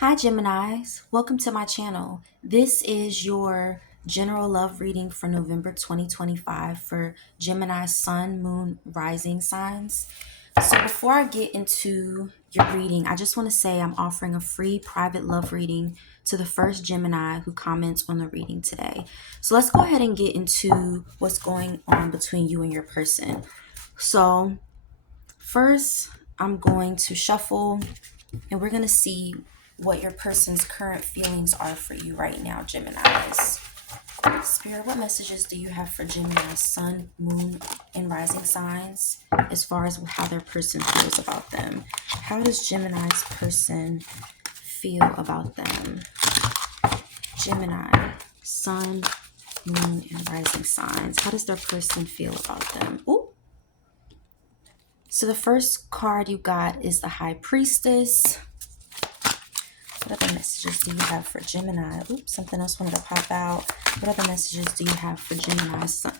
Hi, Geminis. Welcome to my channel. This is your general love reading for November 2025 for Gemini Sun, Moon, Rising signs. So, before I get into your reading, I just want to say I'm offering a free private love reading to the first Gemini who comments on the reading today. So, let's go ahead and get into what's going on between you and your person. So, first, I'm going to shuffle and we're going to see what your person's current feelings are for you right now, Geminis. Spirit, what messages do you have for Gemini, Sun, Moon, and Rising signs as far as how their person feels about them? How does Gemini's person feel about them? Gemini, Sun, Moon, and Rising signs. How does their person feel about them? Ooh. So the first card you got is the High Priestess. What other messages do you have for Gemini? Oops, something else wanted to pop out. What other messages do you have for Gemini Sun?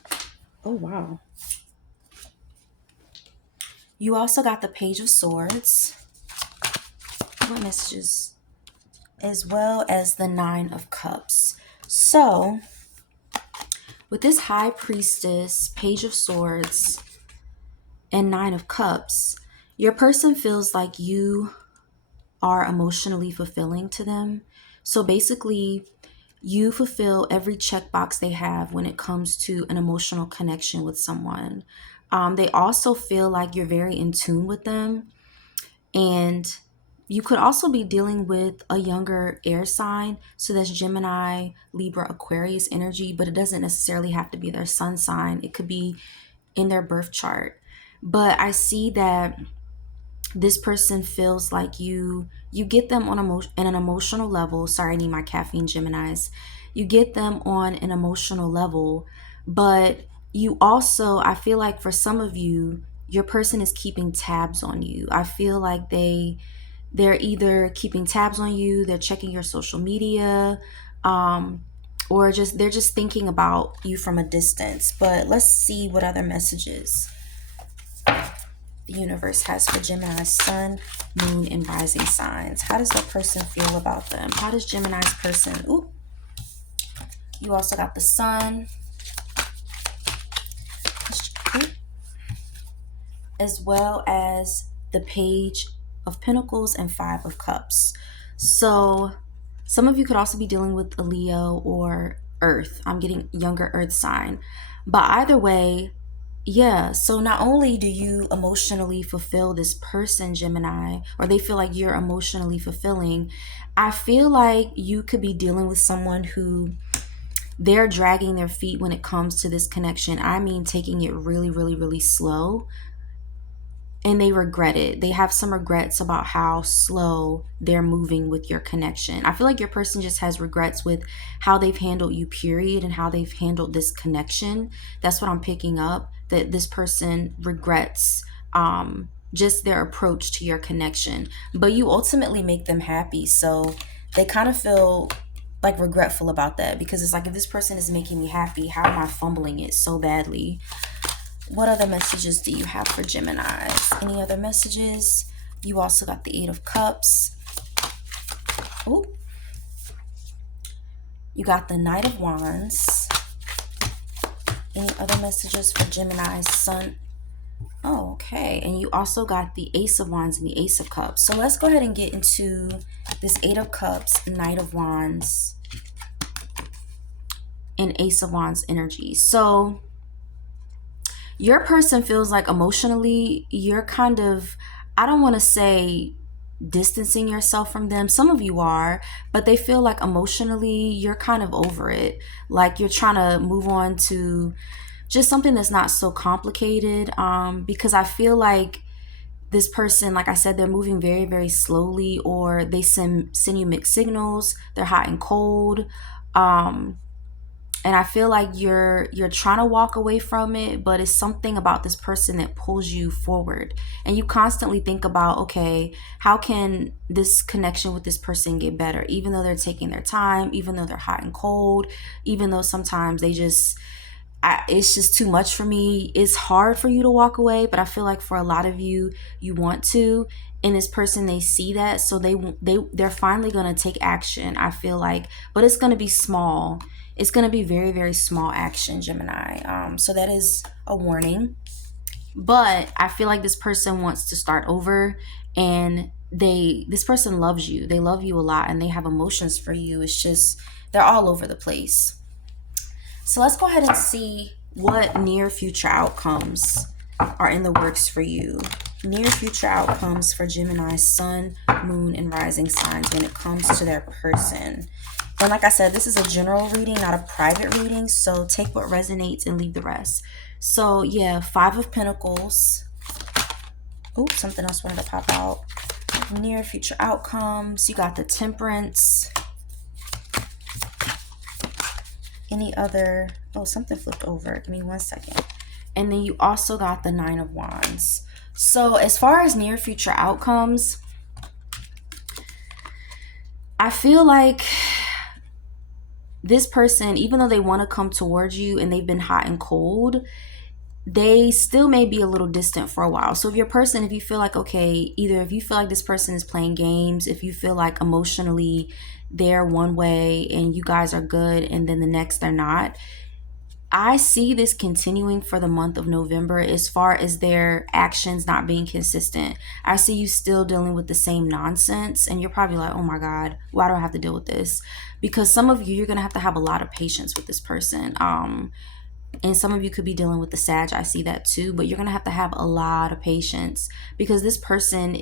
Oh, wow. You also got the Page of Swords. What messages? As well as the Nine of Cups. So, with this High Priestess, Page of Swords, and Nine of Cups, your person feels like you are emotionally fulfilling to them. So basically, you fulfill every checkbox they have when it comes to an emotional connection with someone. They also feel like you're very in tune with them. And you could also be dealing with a younger air sign. So that's Gemini, Libra, Aquarius energy, but it doesn't necessarily have to be their sun sign. It could be in their birth chart. But I see that this person feels like you get them on an emotional level. Sorry, I need my caffeine, Geminis. You get them on an emotional level, but you also, I feel like for some of you, your person is keeping tabs on you. I feel like they're either keeping tabs on you, they're checking your social media, or just they're just thinking about you from a distance. But let's see what other messages the universe has for Gemini, Sun, Moon, and Rising signs. How does that person feel about them? How does Gemini's person... Ooh. You also got the Sun. As well as the Page of Pentacles and Five of Cups. So some of you could also be dealing with a Leo or Earth. I'm getting younger Earth sign. But either way, yeah, so not only do you emotionally fulfill this person, Gemini, or they feel like you're emotionally fulfilling, I feel like you could be dealing with someone who they're dragging their feet when it comes to this connection. I mean, taking it really, really, really slow. And they regret it. They have some regrets about how slow they're moving with your connection. I feel like your person just has regrets with how they've handled you, period, and how they've handled this connection. That's what I'm picking up, that this person regrets just their approach to your connection. But you ultimately make them happy. So they kind of feel like regretful about that, because it's like, if this person is making me happy, how am I fumbling it so badly? What other messages do you have for Geminis? Any other messages? You also got the Eight of Cups. Oh, you got the Knight of Wands. Any other messages for Gemini's Sun? Oh, okay. And you also got the Ace of Wands and the Ace of Cups. So let's go ahead and get into this Eight of Cups, Knight of Wands, and Ace of Wands energy. So your person feels like emotionally you're kind of, I don't want to say distancing yourself from them. Some of you are, but they feel like emotionally you're kind of over it. Like you're trying to move on to just something that's not so complicated. Because I feel like this person, like I said, they're moving very, very slowly, or they send you mixed signals. They're hot and cold. And I feel like you're trying to walk away from it, but it's something about this person that pulls you forward. And you constantly think about, okay, how can this connection with this person get better? Even though they're taking their time, even though they're hot and cold, even though sometimes they just, it's just too much for me. It's hard for you to walk away, but I feel like for a lot of you, you want to. and this person, they see that, so they're finally going to take action, I feel like, but it's going to be small. It's going to be very, very small action, Gemini. So that is a warning. But I feel like this person wants to start over, and this person loves you. They love you a lot, and they have emotions for you. It's just they're all over the place. So let's go ahead and see what near future outcomes are in the works for you. Near future outcomes for Gemini, sun, moon, and rising signs when it comes to their person. And like I said, this is a general reading, not a private reading. So take what resonates and leave the rest. So yeah, 5 of Pentacles. Oh, something else wanted to pop out. Near future outcomes. You got the Temperance. Any other? Oh, something flipped over. Give me 1 second. And then you also got the 9 of Wands. So as far as near future outcomes, I feel like this person, even though they want to come towards you and they've been hot and cold, they still may be a little distant for a while. So if your person, if you feel like, okay, either if you feel like this person is playing games, if you feel like emotionally they're one way and you guys are good and then the next they're not, I see this continuing for the month of November as far as their actions not being consistent. I see you still dealing with the same nonsense, and you're probably like, oh my God, why do I have to deal with this? Because some of you, you're going to have a lot of patience with this person. And some of you could be dealing with the Sag. I see that too, but you're going to have a lot of patience because this person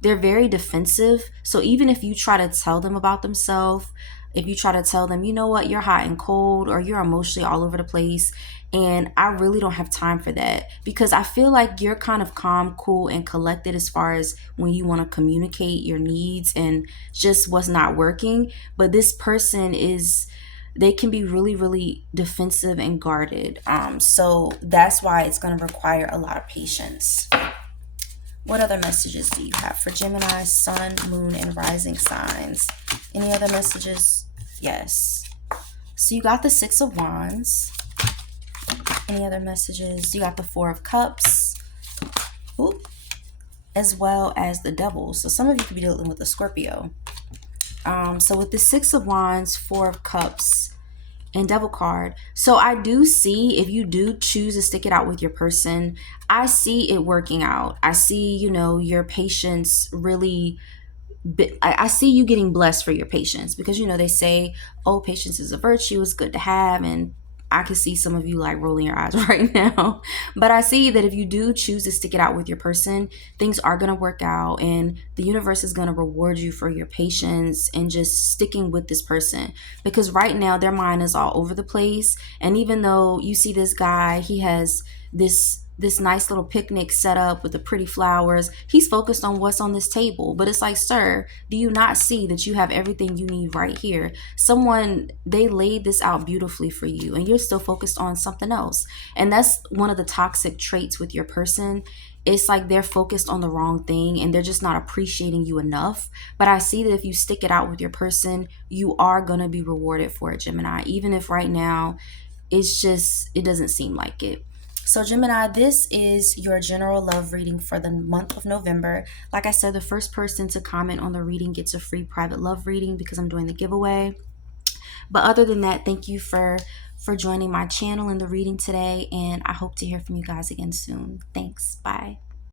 they're very defensive. So even if you try to tell them about themselves, if you try to tell them, you know what, you're hot and cold or you're emotionally all over the place, and I really don't have time for that, because I feel like you're kind of calm, cool, and collected as far as when you want to communicate your needs and just what's not working. But this person they can be really, really defensive and guarded. So that's why it's going to require a lot of patience. What other messages do you have for Gemini, sun, moon, and rising signs? Any other messages? Yes. So you got the 6 of Wands. Any other messages? You got the 4 of Cups. Ooh. As well as the Devil. So some of you could be dealing with a Scorpio. So with the 6 of Wands, 4 of Cups, and Devil card. So I do see, if you do choose to stick it out with your person, I see it working out. I see, your patience really, I see you getting blessed for your patience, because, they say, oh, patience is a virtue, it's good to have. And I can see some of you like rolling your eyes right now. But I see that if you do choose to stick it out with your person, things are going to work out, and the universe is going to reward you for your patience and just sticking with this person. Because right now their mind is all over the place. And even though you see this guy, he has this nice little picnic set up with the pretty flowers, he's focused on what's on this table. But it's like, sir, do you not see that you have everything you need right here? They laid this out beautifully for you, and you're still focused on something else. And that's one of the toxic traits with your person. It's like they're focused on the wrong thing and they're just not appreciating you enough. But I see that if you stick it out with your person, you are going to be rewarded for it, Gemini, even if right now it doesn't seem like it. So Gemini, this is your general love reading for the month of November. Like I said, the first person to comment on the reading gets a free private love reading because I'm doing the giveaway. But other than that, thank you for joining my channel in the reading today, and I hope to hear from you guys again soon. Thanks. Bye.